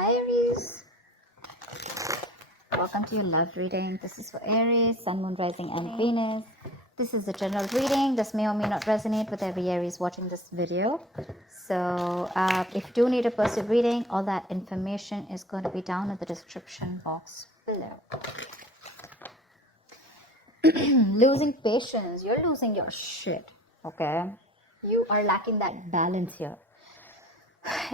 Hi Aries, welcome to your love reading. This is for Aries, Sun, Moon, Rising and Venus. This is a general reading. This may or may not resonate with every Aries watching this video. So if you do need a personal reading, all that information is going to be down in the description box below. Losing patience, you're losing your shit, okay? You are lacking that balance here.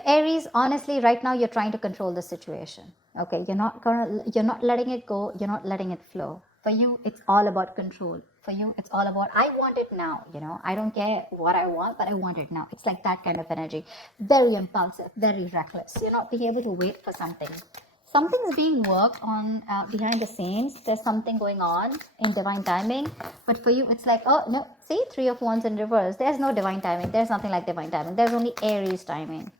Aries, honestly, right now you're trying to control the situation. Okay, you're not letting it go, you're not letting it flow. For you, it's all about control. For you, it's all about I want it now, I don't care what I want, but I want it now. It's like that kind of energy. Very impulsive, very reckless. You're not being able to wait for something. Something's being worked on behind the scenes. There's something going on in divine timing, but for you it's like, oh no, see, Three of Wands in reverse. There's no divine timing. There's nothing like divine timing. There's only Aries timing.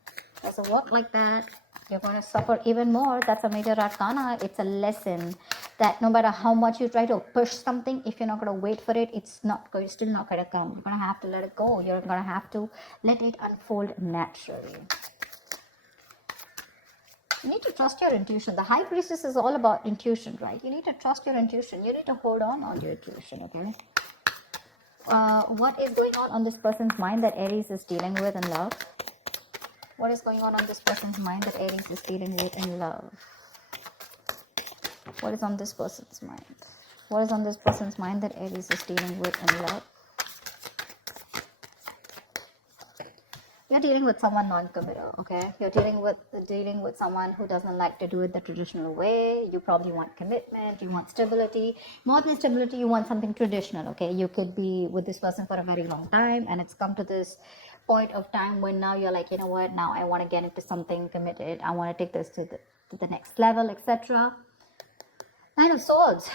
Doesn't work like that. You're going to suffer even more. That's a major arcana. It's a lesson that no matter how much you try to push something, if you're not going to wait for it, it's still not going to come. You're going to have to let it go. You're going to have to let it unfold naturally. You need to trust your intuition. The High Priestess is all about intuition, right? You need to trust your intuition. You need to hold on your intuition, okay? What is going on this person's mind that Aries is dealing with in love? What is going on this person's mind that Aries is dealing with in love? What is on this person's mind? What is on this person's mind that Aries is dealing with in love? You're dealing with someone non-committal, okay? You're dealing with someone who doesn't like to do it the traditional way. You probably want commitment, you want stability. More than stability, you want something traditional, okay? You could be with this person for a very long time, and it's come to this point of time when now you're like, you know what, now I want to get into something committed. I want to take this to the next level, etc. Nine of Swords.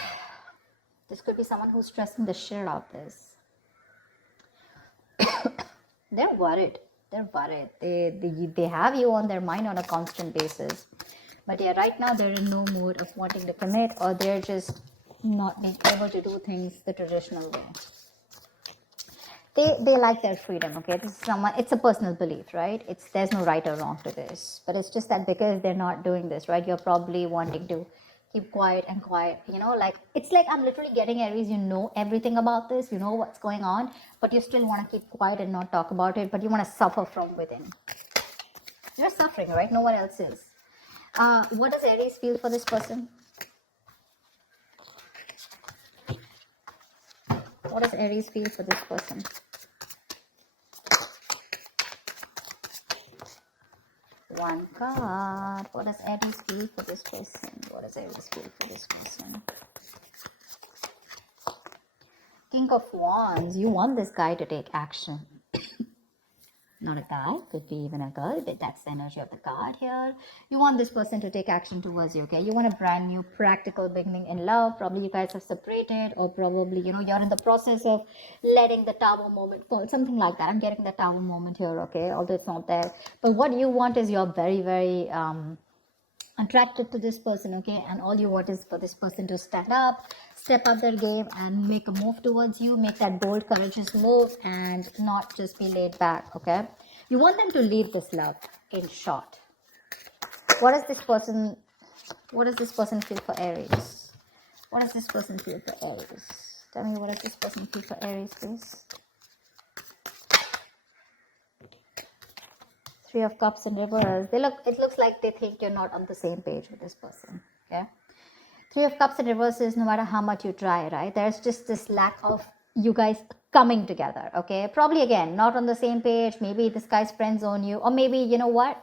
This could be someone who's stressing the shit out of this. They're worried. They're worried. They have you on their mind on a constant basis. But yeah, right now they're in no mood of wanting to commit, or they're just not being able to do things the traditional way. They like their freedom, okay? This is someone, it's a personal belief, right? There's no right or wrong to this. But it's just that because they're not doing this, right? You're probably wanting to keep quiet and quiet, like it's like I'm literally getting Aries, you know everything about this, you know what's going on, but you still want to keep quiet and not talk about it, but you want to suffer from within. You're suffering, right? No one else is. What does Aries feel for this person? What does Aries feel for this person? One card. What does Aries feel for this person? What does Aries feel for this person? King of Wands. You want this guy to take action. Not a guy, could be even a girl, but that's the energy of the card here. You want this person to take action towards you, okay? You want a brand new practical beginning in love. Probably you guys have separated, or probably, you're in the process of letting the tower moment fall, something like that. I'm getting the tower moment here, okay? Although it's not there. But what you want is you're very, very attracted to this person, okay? And all you want is for this person to stand up, step up their game, and make a move towards you, make that bold, courageous move, and not just be laid back, okay? You want them to lead this love, in short. What does this person feel for Aries? What does this person feel for Aries? Tell me, what does this person feel for Aries, please? Three of Cups in reverse. It looks like they think you're not on the same page with this person, okay? Three of Cups in reverse is no matter how much you try, right? There's just this lack of you guys coming together, okay? Probably, again, not on the same page. Maybe this guy's friends zone you, or maybe, you know what?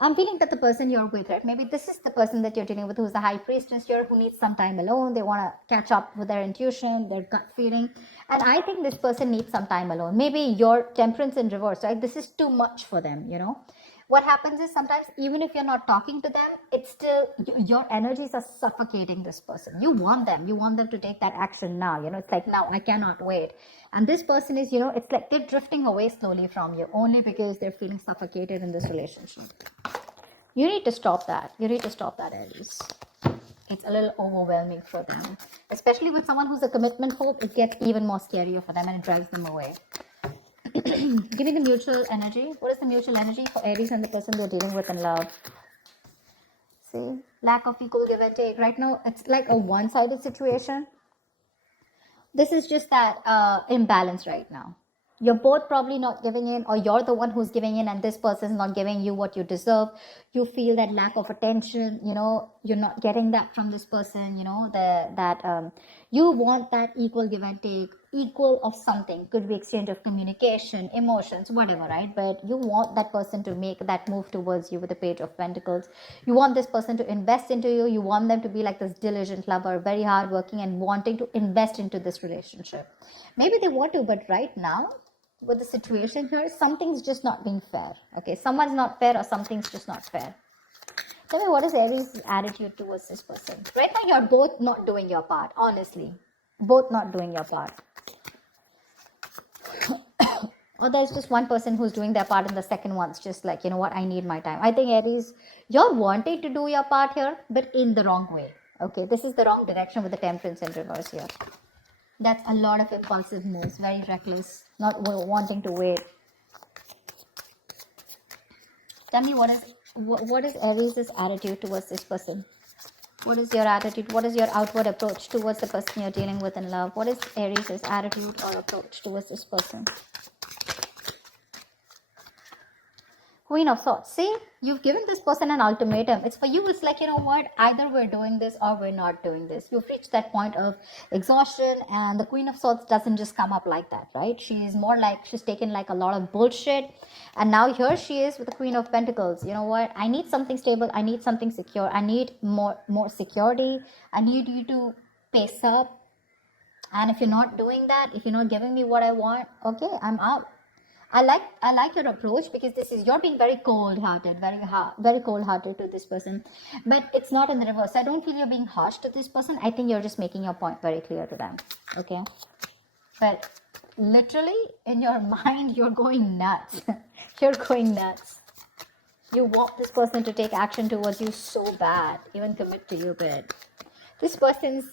I'm feeling that the person you're with, right? Maybe this is the person that you're dealing with who's the High Priestess here, who needs some time alone. They want to catch up with their intuition, their gut feeling. And I think this person needs some time alone. Maybe your Temperance in reverse, right? This is too much for them, What happens is sometimes, even if you're not talking to them, it's still, your energies are suffocating this person. You want them to take that action now. It's like, now I cannot wait. And this person is, it's like they're drifting away slowly from you only because they're feeling suffocated in this relationship. You need to stop that. Aries. It's a little overwhelming for them. Especially with someone who's a commitment phobe, it gets even more scarier for them and it drives them away. Give me the mutual energy. What is the mutual energy for Aries and the person they're dealing with in love? See, lack of equal give and take. Right now, it's like a one-sided situation. This is just that imbalance right now. You're both probably not giving in, or you're the one who's giving in and this person's not giving you what you deserve. You feel that lack of attention, you're not getting that from this person, you want that equal give and take, equal of something. Could be exchange of communication, emotions, whatever, right? But you want that person to make that move towards you with the Page of Pentacles. You want this person to invest into you. You want them to be like this diligent lover, very hardworking and wanting to invest into this relationship. Maybe they want to, but right now, with the situation here, something's just not being fair. Okay, someone's not fair or something's just not fair. Tell me, what is Aries' attitude towards this person? Right now, you're both not doing your part, honestly. Both not doing your part. Or there's just one person who's doing their part and the second one's just like, you know what, I need my time. I think Aries, you're wanting to do your part here, but in the wrong way. Okay, this is the wrong direction with the Temperance in reverse here. That's a lot of impulsive moves, very reckless, not wanting to wait. Tell me, what is Aries' attitude towards this person? What is your attitude? What is your outward approach towards the person you're dealing with in love? What is Aries' attitude or approach towards this person? Queen of Swords. See, you've given this person an ultimatum. It's for you. It's like, you know what? Either we're doing this or we're not doing this. You've reached that point of exhaustion, and the Queen of Swords doesn't just come up like that, right? She's more like she's taken like a lot of bullshit, and now here she is with the Queen of Pentacles. You know what? I need something stable. I need something secure. I need more security. I need you to pace up. And if you're not doing that, if you're not giving me what I want, okay, I'm out. I like your approach, because this is, you're being very cold-hearted, very cold-hearted to this person, but it's not in the reverse. I don't feel you're being harsh to this person. I think you're just making your point very clear to them. Okay, but literally in your mind, you're going nuts. You're going nuts. You want this person to take action towards you so bad, even commit to you, but this person's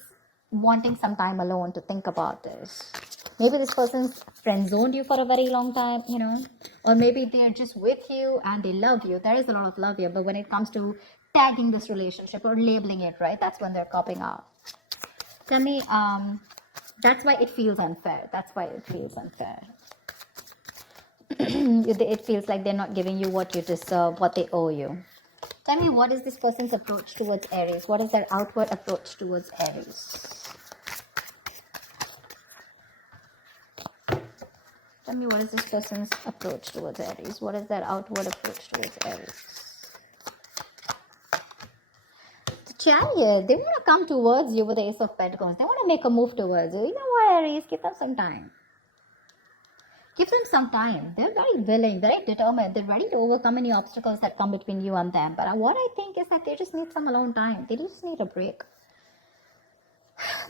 wanting some time alone to think about this. Maybe this person's friend zoned you for a very long time, or maybe they're just with you and they love you. There is a lot of love here, but when it comes to tagging this relationship or labeling it, right, that's when they're copping out. Tell me, that's why it feels unfair. That's why it feels unfair. It feels like they're not giving you what you deserve, what they owe you. Tell me, what is this person's approach towards Aries? What is their outward approach towards Aries? Tell me, what is this person's approach towards Aries? What is their outward approach towards Aries? The Chariot, they want to come towards you with the Ace of Pentacles. They want to make a move towards you. You know what, Aries? Give them some time. Give them some time. They're very willing, very determined. They're ready to overcome any obstacles that come between you and them. But what I think is that they just need some alone time. They just need a break.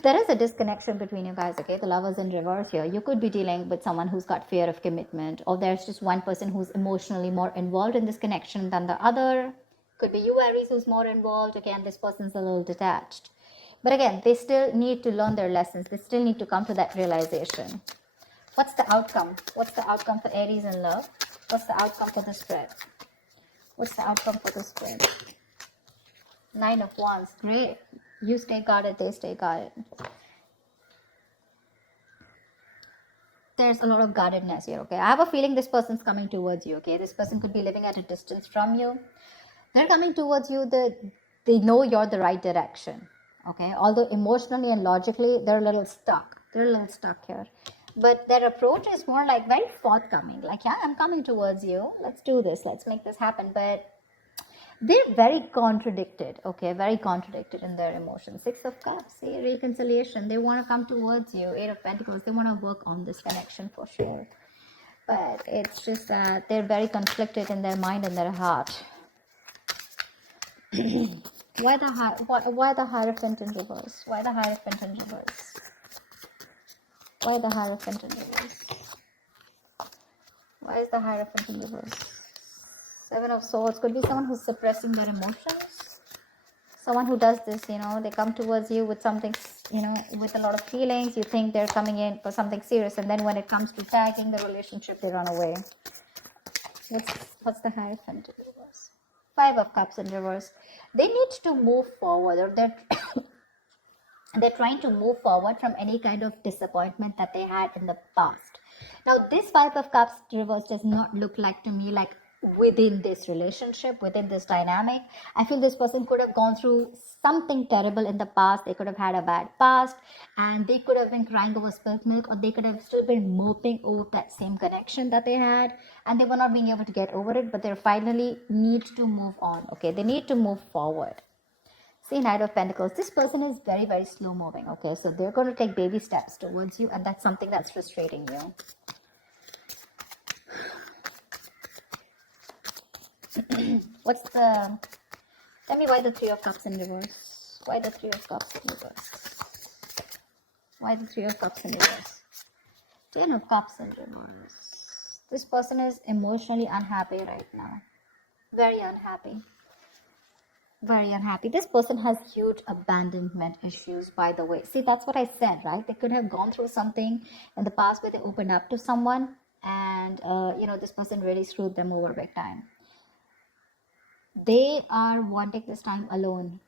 There is a disconnection between you guys, okay? The Lovers in reverse here. You could be dealing with someone who's got fear of commitment, or there's just one person who's emotionally more involved in this connection than the other. Could be you, Aries, who's more involved. Again, this person's a little detached. But again, they still need to learn their lessons. They still need to come to that realization. What's the outcome? What's the outcome for Aries in love? What's the outcome for the spread? What's the outcome for the spread? 9 of Wands. Great. You stay guarded, they stay guarded. There's a lot of guardedness here, okay? I have a feeling this person's coming towards you, okay? This person could be living at a distance from you. They're coming towards you. They know you're the right direction, okay? Although emotionally and logically, they're a little stuck. They're a little stuck here. But their approach is more like very forthcoming. Like, yeah, I'm coming towards you. Let's do this. Let's make this happen. But they're very contradicted, okay? Very contradicted in their emotions. 6 of Cups, see, reconciliation. They want to come towards you. 8 of Pentacles. They want to work on this connection for sure. But it's just that they're very conflicted in their mind and their heart. Why the Hierophant in reverse? Why the Hierophant in reverse? Why the Hierophant in reverse? Why is the Hierophant in reverse? 7 of Swords. Could be someone who's suppressing their emotions. Someone who does this, they come towards you with something, with a lot of feelings. You think they're coming in for something serious, and then when it comes to tagging the relationship, they run away. What's the Hierophant in reverse? Five of Cups in reverse. They need to move forward, or they're trying to move forward from any kind of disappointment that they had in the past. Now, this Five of Cups reverse does not look like to me like within this relationship, within this dynamic. I feel this person could have gone through something terrible in the past. They could have had a bad past, and they could have been crying over spilt milk, or they could have still been moping over that same connection that they had, and they were not being able to get over it, but they finally need to move on. Okay, they need to move forward. See, Knight of Pentacles. This person is very, very slow moving. Okay, so they're going to take baby steps towards you, and that's something that's frustrating you. What's the... Tell me why the Three of Cups in reverse. Why the Three of Cups in reverse? Why the Three of Cups in reverse? Ten of Cups in reverse. This person is emotionally unhappy right now. Very unhappy. Very unhappy. This person has huge abandonment issues, by the way. See, that's what I said, right? They could have gone through something in the past where they opened up to someone, and this person really screwed them over big time. They are wanting this time alone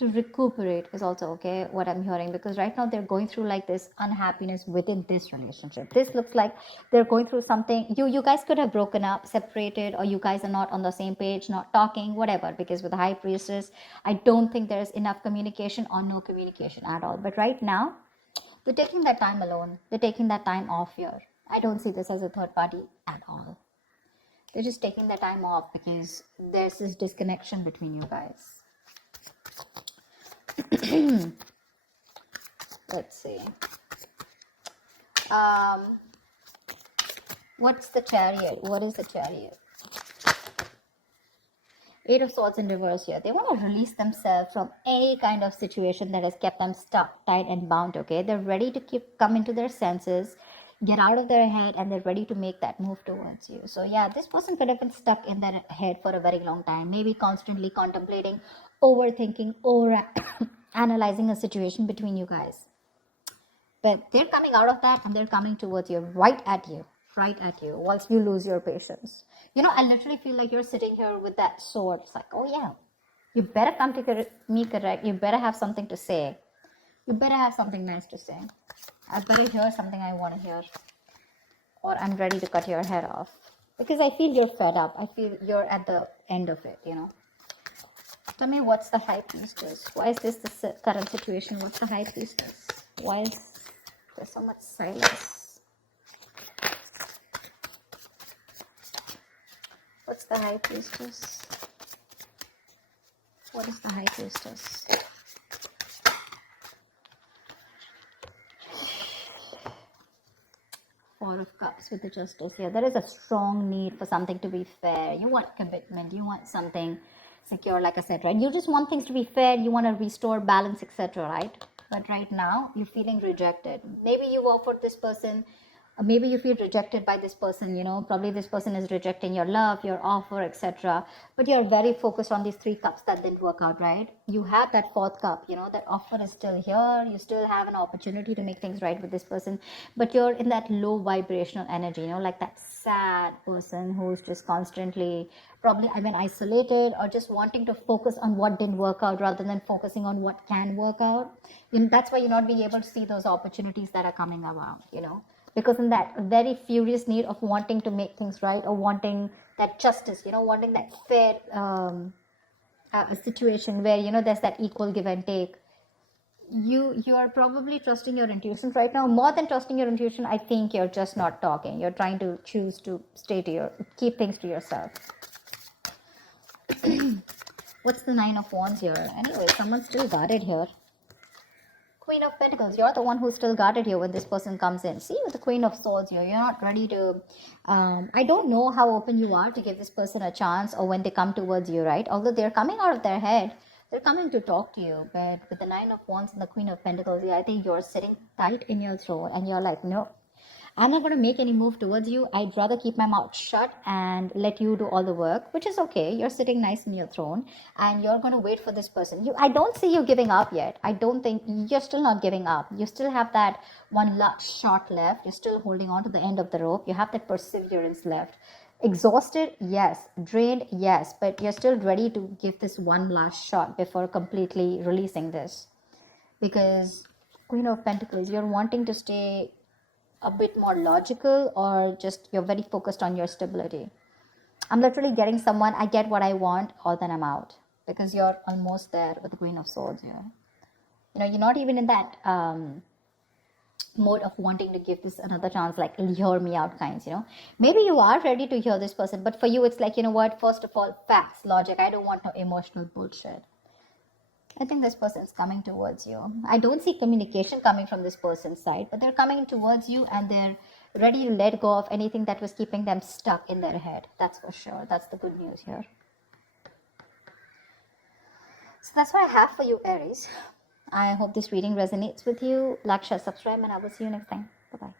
to recuperate is also okay, what I'm hearing, because right now they're going through like this unhappiness within this relationship. This looks like they're going through something. You guys could have broken up, separated, or you guys are not on the same page, not talking, whatever, because with the High Priestess, I don't think there's enough communication or no communication at all. But right now, they're taking that time alone. They're taking that time off here. I don't see this as a third party at all. They're just taking the time off because there's this disconnection between you guys. Let's see. What's the Chariot? What is the Chariot? Eight of Swords in reverse here. They want to release themselves from any kind of situation that has kept them stuck, tied, and bound. Okay, they're ready to come into their senses, get out of their head, and they're ready to make that move towards you. So yeah, this person could have been stuck in their head for a very long time, maybe constantly contemplating, overthinking, over analyzing a situation between you guys. But they're coming out of that, and they're coming towards you, right at you, whilst you lose your patience. I literally feel like you're sitting here with that sword. It's like, oh yeah, you better come to me correct. You better have something to say. You better have something nice to say. I better hear something I want to hear, or I'm ready to cut your head off, because I feel you're fed up. I feel you're at the end of it, Tell me, what's the High Priestess? Why is this the current situation? What's the High Priestess? Why is there so much silence? What's the High Priestess? What is the High Priestess? Four of Cups with the Justice here. There is a strong need for something to be fair. You want commitment. You want something secure, like I said, right? You just want things to be fair. You want to restore balance, etc., right? But right now, you're feeling rejected. Maybe you work for this person. Maybe you feel rejected by this person, probably this person is rejecting your love, your offer, etc. But you're very focused on these three cups that didn't work out, right? You have that fourth cup, that offer is still here. You still have an opportunity to make things right with this person, but you're in that low vibrational energy, like that sad person who's just constantly probably isolated, or just wanting to focus on what didn't work out rather than focusing on what can work out. That's why you're not being able to see those opportunities that are coming around, because in that very furious need of wanting to make things right, or wanting that justice, wanting that fair situation where, there's that equal give and take. You are probably trusting your intuition right now. More than trusting your intuition, I think you're just not talking. You're trying to choose to keep things to yourself. What's the Nine of Wands here? Anyway, someone's still guarded here. Queen of Pentacles, you're the one who's still guarded here when this person comes in. See, with the Queen of Swords here, you're not ready to... I don't know how open you are to give this person a chance, or when they come towards you, right? Although they're coming out of their head, they're coming to talk to you. But with the Nine of Wands and the Queen of Pentacles, yeah, I think you're sitting tight in your throne, and you're like, no, I'm not going to make any move towards you. I'd rather keep my mouth shut and let you do all the work, which is okay. You're sitting nice in your throne, and you're going to wait for this person. I don't see you giving up yet. I don't think you're still not giving up. You still have that one last shot left. You're still holding on to the end of the rope. You have that perseverance left. Exhausted, yes. Drained, yes. But you're still ready to give this one last shot before completely releasing this. Because Queen of Pentacles, you're wanting to stay a bit more logical, or just you're very focused on your stability. I'm literally getting someone, I get what I want, or then I'm out. Because you're almost there with the Queen of Swords here. You're not even in that mode of wanting to give this another chance, like hear me out kinds. Maybe you are ready to hear this person, but for you it's like, what, first of all, facts, logic. I don't want no emotional bullshit. I think this person is coming towards you. I don't see communication coming from this person's side, but they're coming towards you and they're ready to let go of anything that was keeping them stuck in their head. That's for sure. That's the good news here. So that's what I have for you, Aries. I hope this reading resonates with you. Like, share, subscribe, and I will see you next time. Bye-bye.